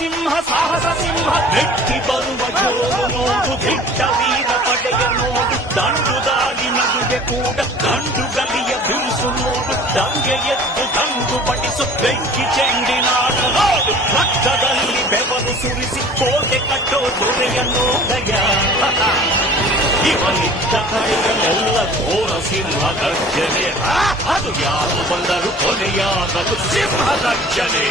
ಸಿಂಹ ಸಾಹಸ ಸಿಂಹ ನೆಟ್ಟಿ ಬರುವ ಜೋರು ನೋಡು ದಿಟ್ಟ ವೀರ ಪಡೆಯ ನೋಡು ದಂಡುದಾಗಿ ನಡುವೆ ಕೂಡ ದಂಡು ಗಲಿಯ ಬಿರುಸು ನೋಡು ದಂಗೆ ಎದ್ದು ದಂಡು ಪಡಿಸು ಬೆಂಕಿ ಚೆಂಡಿನಾಡ ನೋಡು ರಕ್ತದಲ್ಲಿ ಬೆವರು ಸುರಿಸಿ ಕೋಟೆ ಕಟ್ಟೋ ದೊರೆಯ ನೋಡಯ ಇವನಿದ್ದ ಕಡೆಗಳೆಲ್ಲ ಘೋರ ಸಿಂಹ ಗರ್ಜನೆ ಅದು ಯಾರು ಬಂದರು ಕೊನೆಯಾದದು ಸಿಂಹ ಗರ್ಜನೆ